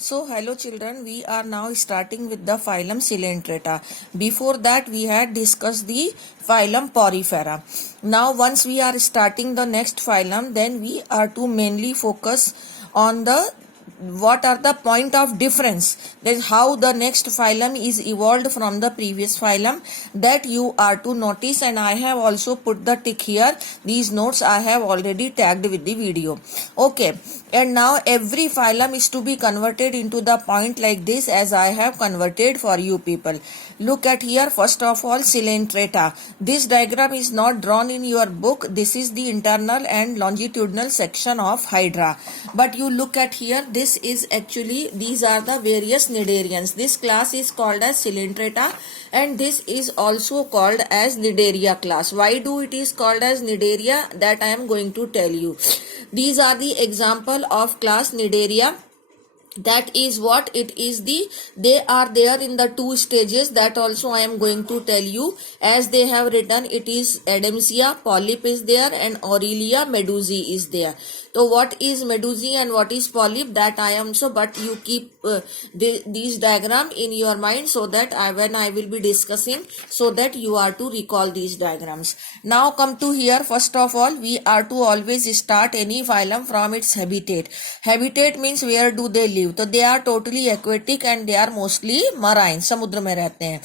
So, hello children, we are now starting with the phylum Coelenterata. Before that, we had discussed the phylum Porifera. Now, once we are starting the next phylum, then we are to mainly focus on the what are the point of difference, that is how the next phylum is evolved from the previous phylum, that you are to notice. And I have also put the tick here. These notes I have already tagged with the video. Okay, and now every phylum is to be converted into the point like this, as I have converted for you people. Look at here. First of all, Coelenterata. This diagram is not drawn in your book. This is the internal and longitudinal section of Hydra. But you look at here, this is actually, these are the various cnidarians. This class is called as Coelenterata, and this is also called as Cnidaria class. Why do it is called as Cnidaria? That I am going to tell you. These are the example of class Cnidaria. That is what it is. They are there in the two stages. That also I am going to tell you. As they have written, it is Adamsia, polyp is there, and Aurelia medusae is there. So what is medusae and what is polyp, that I am so, but you keep these diagram in your mind, so that when I will be discussing, so that you are to recall these diagrams. Now come to here. First of all, we are to always start any phylum from its habitat. Habitat means where do they live. So they are totally aquatic and they are mostly marine, समुद्र में रहते हैं.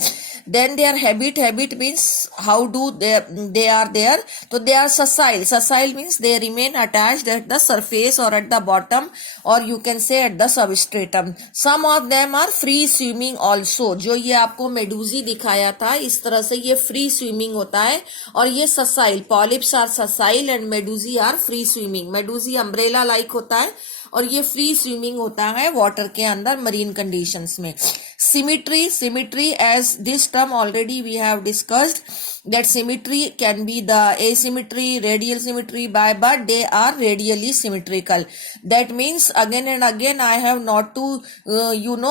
Then their habit means how do they are there. So they are sessile. Sessile means they remain attached at the surface or at the bottom, or you can say at the substratum. Some of them are free swimming also. जो ये आपको मेडूजी दिखाया था, इस तरह से ये free swimming होता है. और ये sessile, polyps are sessile and medusae are free swimming. medusae umbrella like होता है और ये फ्री स्विमिंग होता है वाटर के अंदर मरीन कंडीशंस में. Symmetry, as this term already we have discussed, that symmetry can be the asymmetry, radial symmetry, but they are radially symmetrical. That means again and again I have not to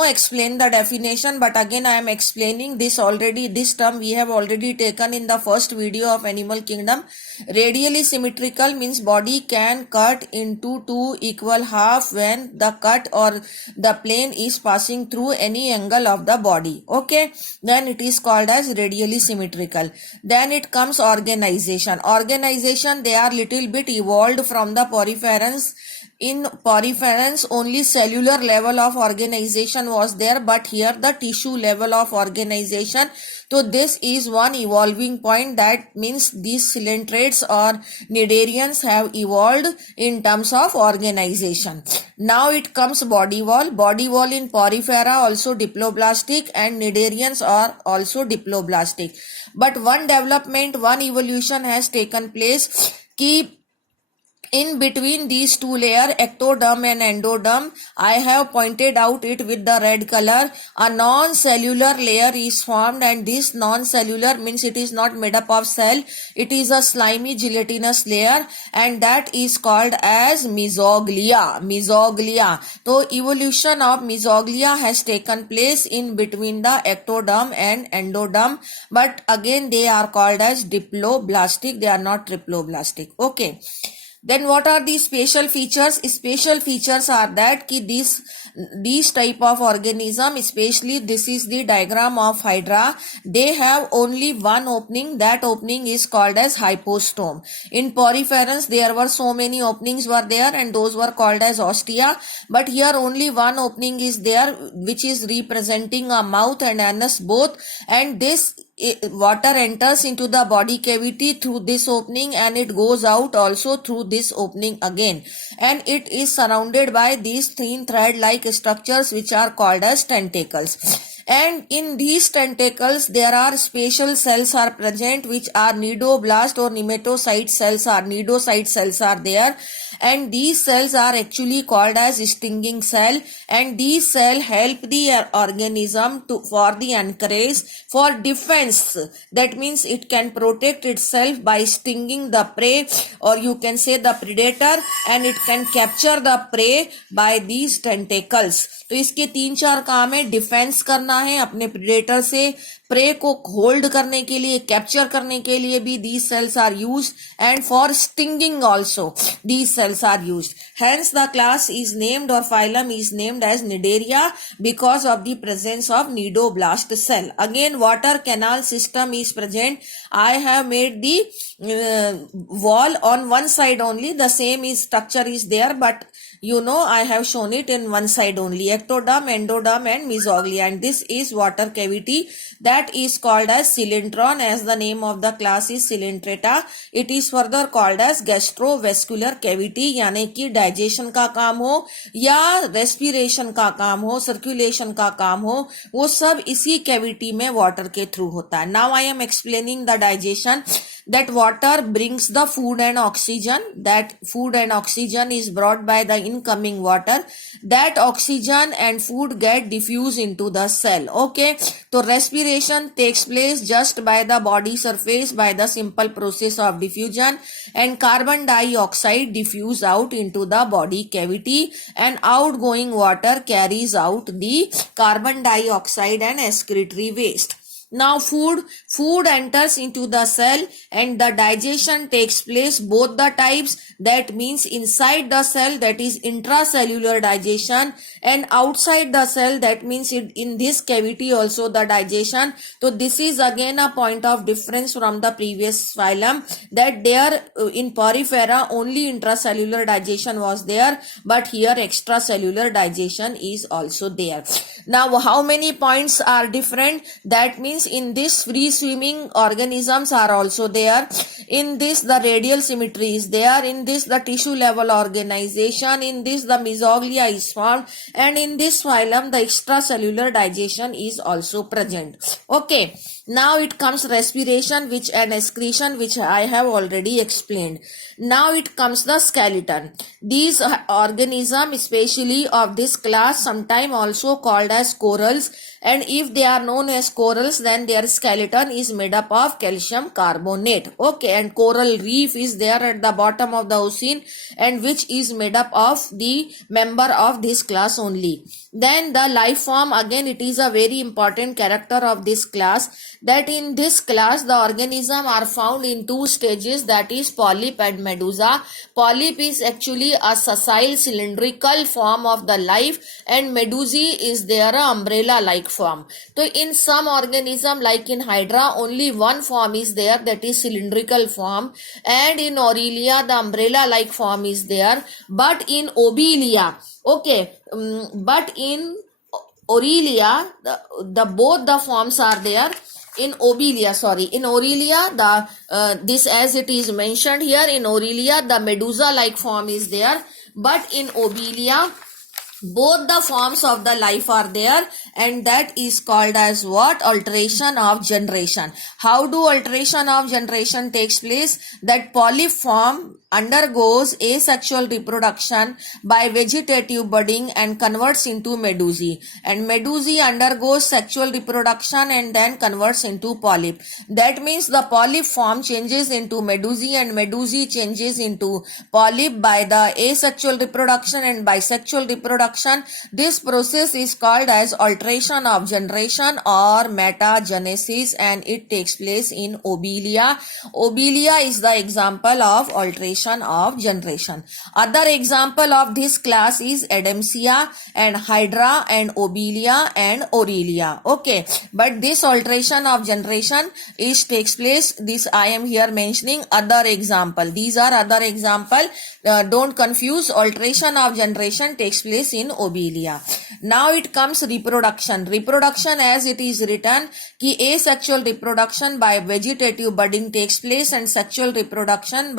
explain the definition, but again I am explaining this already. This term we have already taken in the first video of Animal Kingdom. Radially symmetrical means body can cut into two equal half when the cut or the plane is passing through any angle of the body. Okay, then it is called as radially symmetrical. Then it comes organization. They are little bit evolved from the poriferans. In poriferans, only cellular level of organization was there, but here the tissue level of organization. So this is one evolving point. That means these coelentrates or cnidarians have evolved in terms of organization. Now it comes body wall. Body wall in porifera also diploblastic, and cnidarians are also diploblastic. But one development, one evolution has taken place. Keep in between these two layers, ectoderm and endoderm, I have pointed out it with the red color. A non-cellular layer is formed, and this non-cellular means it is not made up of cell. It is a slimy gelatinous layer, and that is called as mesoglea. So evolution of mesoglea has taken place in between the ectoderm and endoderm, but again they are called as diploblastic. They are not triploblastic. Okay. Then what are the special features? Special features are that these type of organism, especially this is the diagram of Hydra, they have only one opening. That opening is called as hypostome. In poriferans there were so many openings were there, and those were called as ostia, but here only one opening is there, which is representing a mouth and anus both, and this water enters into the body cavity through this opening, and it goes out also through this opening again, and it is surrounded by these thin thread like structures which are called as tentacles. And in these tentacles there are special cells are present, which are nidoblast or nematocyte cells are there, and these cells are actually called as stinging cell, and these cells help the organism for the anchorage, for defense. That means it can protect itself by stinging the prey, or you can say the predator, and it can capture the prey by these tentacles. तो इसके 3-4 काम है. Defence करना है अपने predator से pray को hold करने के लिए, कैप्चर करने के लिए भी these cells are used, and for stinging also these cells are used. Hence the class is named or phylum is named as Cnidaria because of the presence of cnidoblast cell. Again water canal system is present. I have made the wall on one side only, the same is structure is there, but you know I have shown it in one side only, ectoderm, endoderm and mesoglea, and this is water cavity that is called as cylindron, as the name of the class is Coelenterata. It is further called as gastrovascular cavity, यानी कि digestion का काम हो या respiration का काम हो, circulation का काम हो, वो सब इसी cavity में water के through होता है. Now I am explaining the digestion. That water brings the food and oxygen. That food and oxygen is brought by the incoming water. That oxygen and food get diffused into the cell. Okay, so respiration takes place just by the body surface by the simple process of diffusion, and carbon dioxide diffuse out into the body cavity, and outgoing water carries out the carbon dioxide and excretory waste. Now food enters into the cell and the digestion takes place both the types, that means inside the cell, that is intracellular digestion, and outside the cell, that means in this cavity also the digestion. So this is again a point of difference from the previous phylum, that there in Porifera only intracellular digestion was there, but here extracellular digestion is also there. Now how many points are different? That means in this free swimming organisms are also there. In this the radial symmetry is there. In this the tissue level organization. In this the mesoglea is formed. And in this phylum the extracellular digestion is also present. Okay. Now it comes respiration which and excretion, which I have already explained. Now it comes the skeleton. These organisms, especially of this class, sometimes also called as corals, and if they are known as corals, then their skeleton is made up of calcium carbonate. Okay, and coral reef is there at the bottom of the ocean, and which is made up of the member of this class only. Then the life form, again it is a very important character of this class, that in this class the organism are found in two stages, that is polyp and medusa. Polyp is actually a sessile cylindrical form of the life, and medusae is their umbrella like form. So in some organism like in Hydra only one form is there, that is cylindrical form, and in Aurelia the umbrella like form is there, but in Obelia, okay, but in Aurelia the both the forms are there. In Obelia, in Aurelia the this, as it is mentioned here, in Aurelia the medusa like form is there, but in Obelia both the forms of the life are there, and that is called as what? Alteration of generation. How do alteration of generation takes place? That polyp form undergoes asexual reproduction by vegetative budding and converts into medusae, and medusae undergoes sexual reproduction and then converts into polyp. That means the polyp form changes into medusae and medusae changes into polyp by the asexual reproduction and bisexual reproduction. This process is called as alteration of generation or metagenesis, and it takes place in Obelia. Obelia is the example of alteration of generation. Other example of this class is Adamsia and Hydra and Obelia and Aurelia. Okay, but this alteration of generation takes place. This I am here mentioning other example. These are other example. Don't confuse. Alteration of generation takes place in Obelia. Now it comes reproduction. Reproduction, as it is written, कि asexual reproduction by vegetative budding takes place and sexual reproduction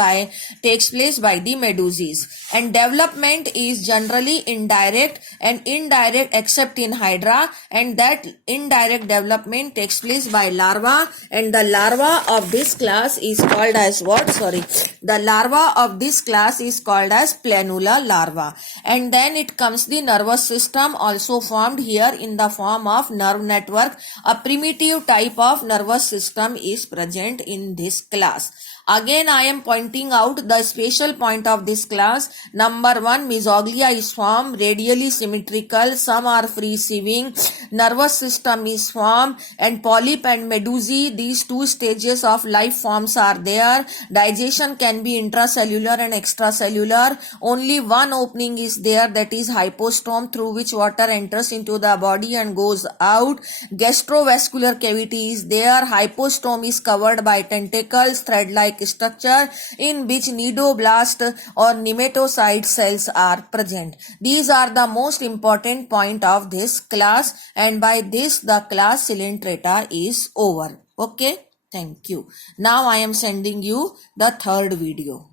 takes place by the medusae. And development is generally indirect and indirect except in Hydra, and that indirect development takes place by larva, and the larva of this class is called as what? The larva of this class is called as planula larva. And then it comes the nervous system, also formed here in the form of nerve network. A primitive type of nervous system is present in this class. Again, I am pointing out the special point of this class. Number one, mesoglea is formed, radially symmetrical, some are free swimming. nervous system is formed, and polyp and medusae, these two stages of life forms are there. Digestion can be intracellular and extracellular. Only one opening is there, that is hypostome, through which water enters into the body and goes out. Gastrovascular cavity is there. Hypostome is covered by tentacles, thread-like structure in which nidoblast or nematocyte cells are present. These are the most important point of this class, and by this the class Coelenterata is over. Okay, thank you. Now I am sending you the third video.